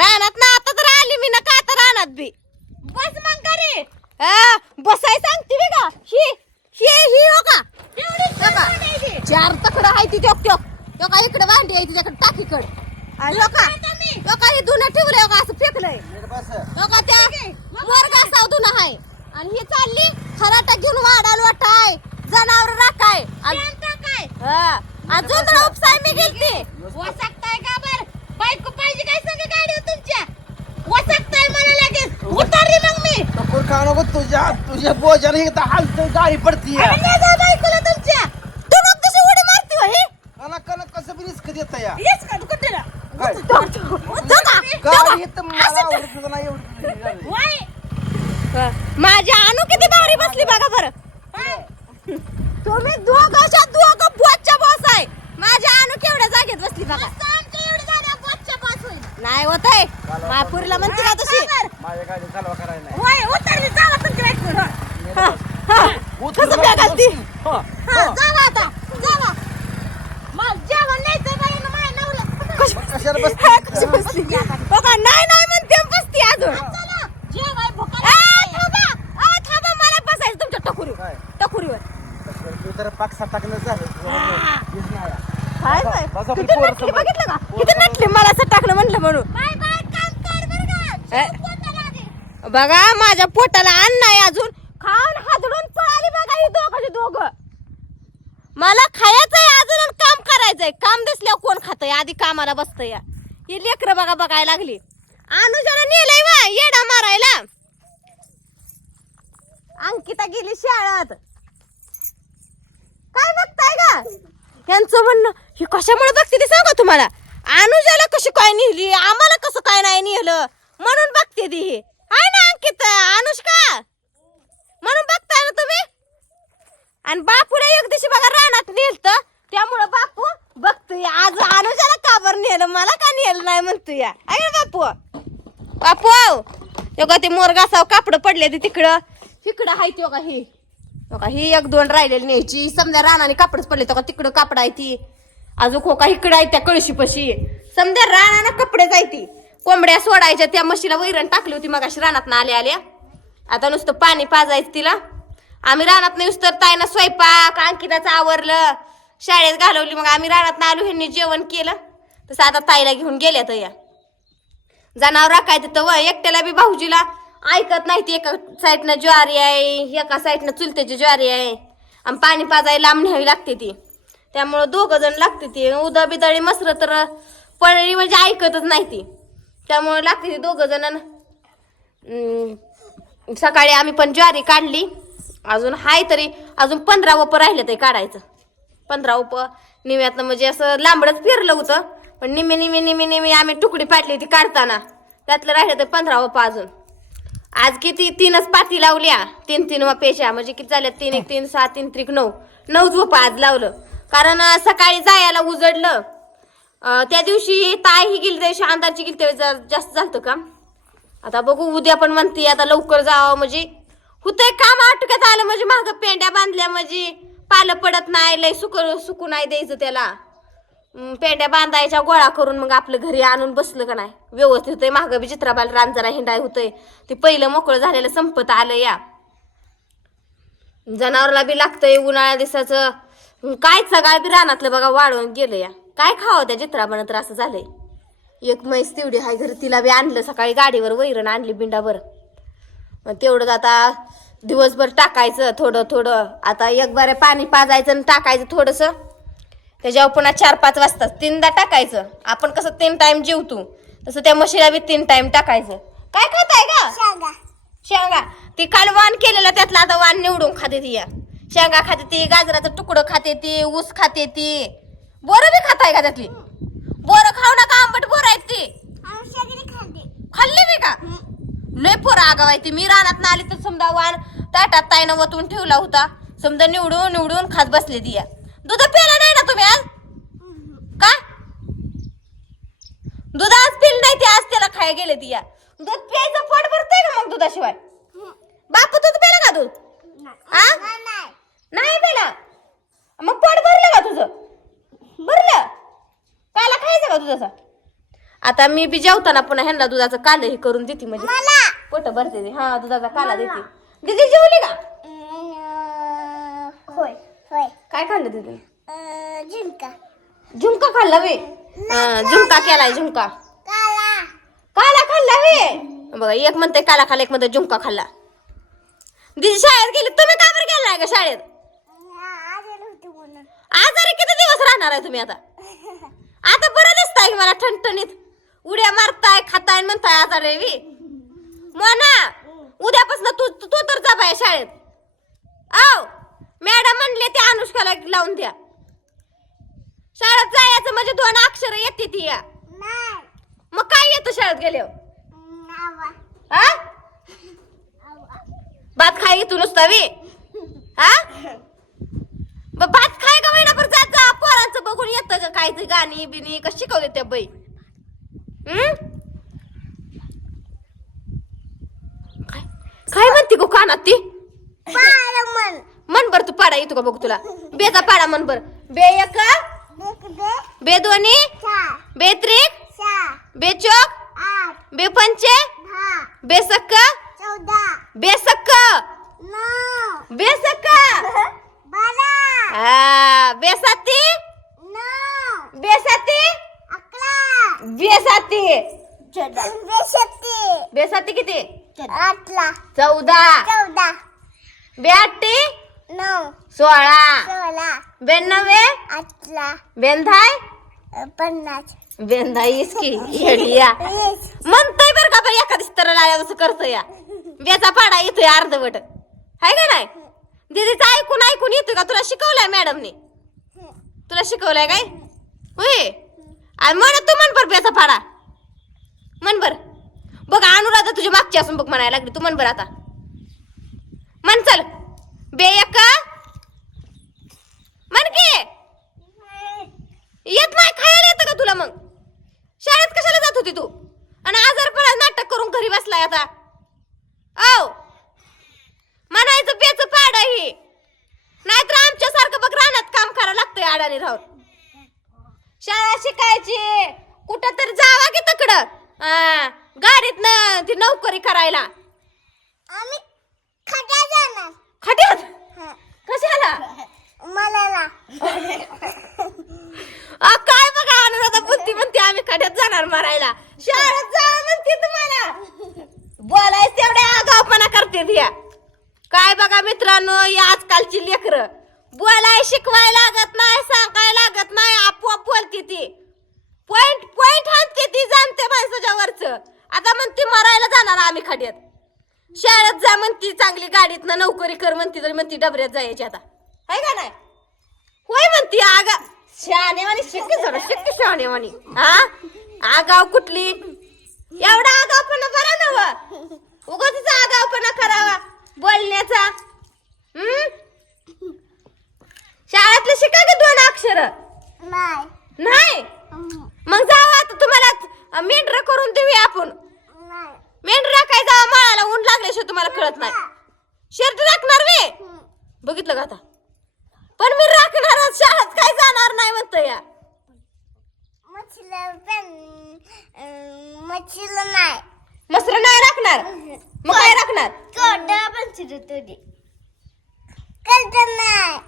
राहणार ना आता तर आली मी ना का आता राहणार बी. बस मग का रे हा, बसाय सांगते बी का ही ही ही हो का? चार तकडं आहे ती चोक तो इकडे भांडी आहे तिच्याकडे. टाकीकडे हो का हे धुणं ठेवलंय का असं फेकलंय. हो का त्या वर्ग असा धुणं आहे आणि ही चालली खराटा घेऊन वाढाल वाटाय. जनावर राखाय. आणि- उपसाय मी गेलती का बायको पाहिजे काय सांगा गाडी तुमच्या? वसकताय मला लगेच. उतरली मग मी. टकोर नको तुझ्या तुझ्या बोजाने एकदा हालतं गाडी पडती अरे नाही जाऊ बायकोला तुमच्या. तू मग कशी उडी मारती हो ही? कनक कनक कसं बी रिस्क देत या. येस का? काय? गाडी तर मला आवडत नाही एवढी वाय. माझी अनु किती भारी बसली बघा बरं तुम्ही दोघाच्या दोघ बोचच्या बॉस आहे माझ्या अनु केवढ्या जागेत बसली बघा आमच्या एवढी झाल्या बसच्या बस होईल नाही होत आहे महापुरीला म्हणते का तशी. माझ्या गाडी चालवा करायला नाही. वाय उतरली जावा तुमच्या बायको हा, हा. कसं काय घालती? हा. हा जावा आता जावा. मग जेवण नाही तर बाई माझ्या नवलं कशाला बस हा, कशी बसली? बघा नाही नाही म्हणते बसती अजून. चला. जेवाय भुका आ, थांबा. आ, थांबा मला बसायचं तुमच्या टकुरीवर. काय? टकुरीवर. तू तर पाक झालं. काय काय बस आपली किती पोरं नटली सांभाळ. बघितलं का किती नटली मला असं टाकलं म्हटलं म्हणून बाय बाय काम कर बरं का ए. पोटाला आधी. बघा माझ्या पोटाला अन्न आहे अजून. खाऊन हादडून पळाली बघा ही दोघं दोघं. मला खायचंय अजून आणि काम करायचंय. काम दिसल्या कोण खातंय? आधी कामाला बसतंय. ही लेकरं बघा बघायला लागली. अनुजाला नेलंय वा येडा मारायला. अंकिता गेली शाळेत. काय बघताय का यांचं म्हणणं हे कशामुळे बघते ते सांगा तुम्हाला. अनुजाला कशी काय नेली? आम्हाला कसं काय नाही नेलं? म्हणून बघते ती ही. कित अनुष्का! म्हणून बघताय ना तुम्ही? आणि बापूला एक दिवशी बघा रानात नेलत. त्यामुळं बापू बघतोय. आज अनुजाला का बरं नेलं? मला का नेलं नाही म्हणतो या आहे बापू? बापू बापू योगा ते मोरगासाव कापड पडले ते तिकडं. तिकडं हाय ते ही. का ही एक दोन राहिलेली न्यायची. समजा रानाने कापडच पडले तर तिकडं कापड आहे ती. अजून खोका इकडं आहे त्या कळशीपाशी. समजा रानानं कपडेच आहे ती कोंबड्या सोडायच्या त्या म्हशीला वैरण टाकली होती मग अशी रानात आल्या आल्या. आता नुसतं पाणी पाजायचं तिला. आम्ही रानात नुसतं ताईनं स्वयंपाक अंकिताचं आवरलं शाळेत घालवली मग आम्ही रानात आलो ह्यांनी जेवण केलं. तसं आता ताईला घेऊन गेल्या तर या. जनावर राखायचं तर व एकट्याला बी भाऊजीला ऐकत नाही ती एका साईडनं ज्वारी आहे एका साईडनं चुलत्याची ज्वारी आहे. आणि पाणी पाजायला लांब न्यावी लागते ती. त्यामुळं दोघं जण लागते ती. उदा बिदळी मसर तर पडली म्हणजे ऐकतच नाही ती. त्यामुळं लागते ती दोघं जण सकाळी आम्ही पण ज्वारी काढली. अजून हाय तरी अजून पंधरा वप राहिलं ते काढायचं. पंधरा उप निम्यातनं म्हणजे असं लांबडच फिरलं होतं पण निम्मे निम्मे निम्मे निम्मे आम्ही तुकडी पाटली ती काढताना. त्यातलं राहिलं ते पंधरा वप अजून. आज किती? तीनच पाती लावल्या. तीन तीन पेशा. म्हणजे किती झाल्या? तीन एक तीन सहा तीन त्रिक नऊ. नऊच वप आज लावलं. कारण सकाळी जायला उजडलं. त्या दिवशी ताय ही गेली त्या दिवशी अंदाजची गेली त्यावेळी जास्त झालं का? आता बघू उद्या पण म्हणते आता लवकर जावं म्हणजे. हुतंय काम आटोक्यात आलं म्हणजे माग पेंड्या बांधल्या म्हणजे. पालं पडत नाही लय सुक सुकू नाही द्यायचं त्याला. पेंड्या बांधायच्या गोळा करून मग आपलं घरी आणून बसलं का नाही? व्यवस्थित होतंय माग बी चित्राबाल रान हिंडाय होतंय. ते पहिलं मोकळं झालेलं संपत आलं या. जनावरला बी लागतंय उन्हाळ्या दिवसाचं. काय सगळं बी रानातलं बघा वाढवून गेलं या. काय खावं त्या चित्राबानं तर असं झालंय. एक म्हैस तेवढी हाय घरी तिला बी आणलं सकाळी गाडीवर वैरण आणली बिंडाभर मग तेवढंच आता दिवसभर टाकायचं थोडं थोडं. आता एक बारे पाणी पाजायचं आणि टाकायचं थोडंसं. त्याच्यावर पुन्हा चार पाच वाजता तीनदा टाकायचं. आपण कसं तीन टाइम जेवतो तसं त्या म्हशीला बी तीन टाइम टाकायचं. काय खाताय का शेंगा. ती काल वाण केलेलं त्यातलं आता वाण निवडून खाते ती. या शेंगा खाते ती गाजराचं तुकडं खाते ती ऊस खाते ती. बोरं बी खाताय का त्यातली? बोरं खाऊ नका आंबट बोरं आहेत ती. खाल्ली. मी का? लय पोरं आगाव आहे ती मी रानात आली तर समजा वाण ताटात ताईनं वतून ठेवला होता. समजा निवडून निवडून खात बसले ती. या दूध प्यायला नाही ना तुम्ही आज? का? दूध आज पिल नाही ती आज त्याला खाय गेले ती. या दूध प्यायचं पोट भरतंय का मग दुधाशिवाय? बापू दूध प्यायला का दूध? नाही प्यायला? मग पोट भरलं का तुझं भरलं काला खायचं का दुधाचा आता मी बी जेवताना पुन्हा ह्यांना दुधाचं काल हे करून देते म्हणजे. पोट भरते ते. हा दुधाचा काला देते. दीदी जेवली का? होय होय. काय खाल्लं दीदी? झुणका. झुमका खाल्ला वे? हा, झुमका केलाय झुमका काला. खाल्ला वे? बघा एक म्हणते काला खाल्ला एक म्हणते झुमका खाल्ला. दिदी शाळेत गेली. तुम्ही का बरं गेलाय का शाळेत? आजारी किती दिवस राहणार आहे तुम्ही आता? आता बरं दिसताय की मला ठणठणीत. उड्या मारताय खाताय म्हणताय आजार आहे वी मोना उद्यापासून तू तू तर जा बाय शाळेत. आव मॅडम म्हणले ते अनुष्काला लावून द्या. शाळेत जायचं म्हणजे दोन अक्षर येते ती या. मग काय येतं शाळेत गेल्यावर? हा? भात खाय तू नुसता वी हा? भात खाय का महिना पर जात पोरांचं बघून येतं का काय ते गाणी बिनी का शिकवले त्या बाई? काय काय म्हणते गो कानात ती? मन बर तू पाडा येतो का बघ तुला? बेचा पाडा मन बर. बे एक बे दोन्ही बे त्रिक बे चोक बे पंचे बे सक्क बे सक्क बे सक्क हा बे साती बे साती बे साती बे साती किती? चौदा. बे आठी सोळा. बेनवे बेंधाय? पन्नास. बेंधाई इसकी. येडिया. म्हणतोय बरं का बरं एखादी तर आल्या असं करतो या? बेचा पाडा येतोय अर्धवट. हाय का नाही? दीदीचं ऐकून ऐकून येतोय का? तुला शिकवलंय मॅडमने. तुला शिकवलंय काय? होय म्हण तू म्हण बर बेचा पाडा म्हण बर. बघ अनुराधा तुझी मागची असून बघ म्हणायला लागली. तू म्हण बर आता. म्हण चल. बे एक. म्हण की. येत नाही खायला येतं का तुला मग? शाळेत कशाला जात होती तू? आणि आजारपणा नाटक करून घरी बसलाय आता. औ. म्हणायचं बेचं पाड ही नाहीतर आमच्या सारखं बघ रानात काम अडाणी राहून. शाळा शिकायची. कुठं तरी जावा की तकडं. गाडीत न ती नोकरी करायला. आम्ही खड्या जाणार. खट्यात कशाला? मला काय बघा अनुराधा बुद्धी म्हणते आम्ही खड्यात जाणार मारायला. शाळेत जा म्हणते तुम्हाला. बोलायच तेवढ्या आगावपणा करते या. काय बघा मित्रांनो ही आजकालची लेकर. बोलाय शिकवाय लागत नाही सांगाय लागत नाही आपोआप बोलते ती. पॉइंट पॉइंट हाणते ती जाणते माणसाच्या वरच आता म्हणते मरायला जाणार आम्ही खड्यात. शाळेत जा म्हणती चांगली गाडीतनं नोकरी कर म्हणती तरी म्हणती डबऱ्यात जायची आता. आहे का नाही? होय म्हणती आगा शहाणेवाणी शिक्के जरा शिक्के म्हणे हा आगाव कुठली? एवढा आगावपणा बरा नव उगाच आगावपणा करावा. बोलण्याचा. अक्षर नाही. मग जाऊ आता तुम्हाला मेंढर करून देऊया आपण. मेंढरा काय जावा माळाला ऊन लागल्याशिवाय तुम्हाला कळत नाही. शर्ट राखणार वे? बघितलं का आता? पण मी राखणार शाळेत काय जाणार नाही म्हणतो या. मच्छीला नाही. मसर नाही राखणार? मग काय राखणार? कोरडा पण कळत नाही.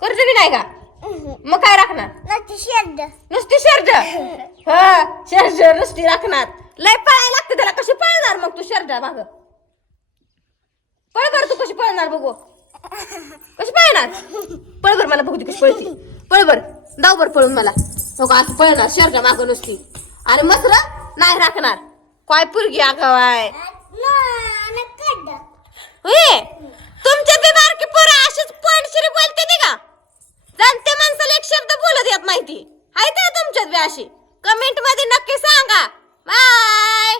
कर्ज बी नाही का? मग काय राखणार? नुसती शर्ट नुसती शर्ट हा शर्ट नुसती राखणार. लय पळायला लागते त्याला. कशी पळणार मग तू शर्ट माग? पळ बर तू कशी पळणार बघू. कशी पळणार? पळ बर मला बघू ती कशी पळती. पळ बर. दाव बर पळून मला. हो का असं पळणार शर्ट माग नुसती. अरे मसर नाही राखणार. काय पुरगी आगावाय तुमच्या बी बारकी पोरं अशीच पॉइंट शिरी बोलते का? जाणते माणसाला एक शब्द बोलत देत माहिती आहे तुमच्यात बी अशी? कमेंटमध्ये नक्की सांगा. बाय